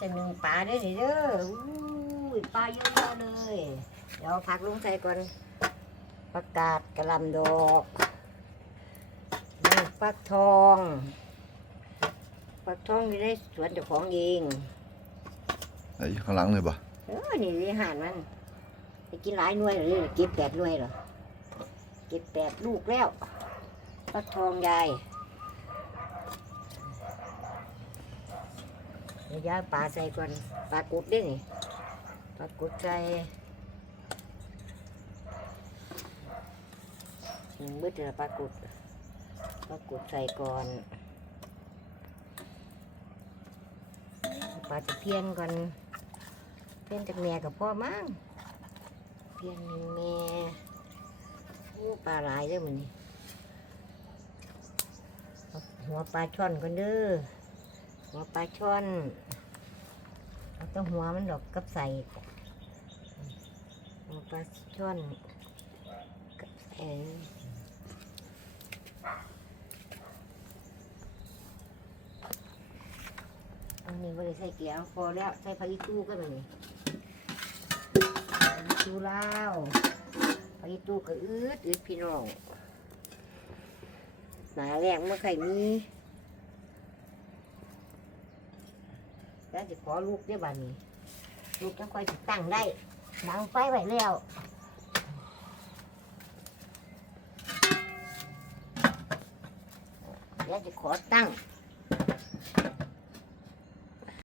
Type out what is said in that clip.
จะหนึ่งปลาได้อนี่เด้ออู้ยปลาเยอะแยะเลย เดี๋ยวผักลงใส่ก่อนประกาศกระหลำดอกนี่ฟักทองฟักทองอยู่ในสวนเจ้าของเองไอ้อยู่ข้างหลังเลยบ่เออนี่วิหารมันไปกินหลายหน่วยเหรอเนี่ยเก็บแปดหน่วยเหรอเก็บแปดลูกแล้วฟักทองยายเดี๋ ยวยายปลาใส่ก่อนปลากุดด้วยนี่ปลากุดใส่หนึ่งบึ้ดละปลากุดปลากุดใส่ก่อนปลาจะเพี้ยนก่อนเพี้ยนจากแม่กับพ่อมั้งเพี้ยนหนึ่งแม่โอ้ปลาหลายเด้อมันนี่หัวปลาช่อนก่อนเด้อ หัวปลาช่อนเอาต้องหัวมันดอกกับใส่หัวปลาช่อนกับเอ็นอันนี้ไม่ได้ใส่เกลียวพอแล้วใส่ผักอีตู้ก็มันนี่ไปดูเล่าวไปดูก็อืดอืดพี่น้องหนาแรกเมื่อใคร แล้วจะขอลูกเด้บ้านี้ ลูกจะค่อยจะตั้งได้ดังไฟไว้แล้วแล้วจะขอตั้ง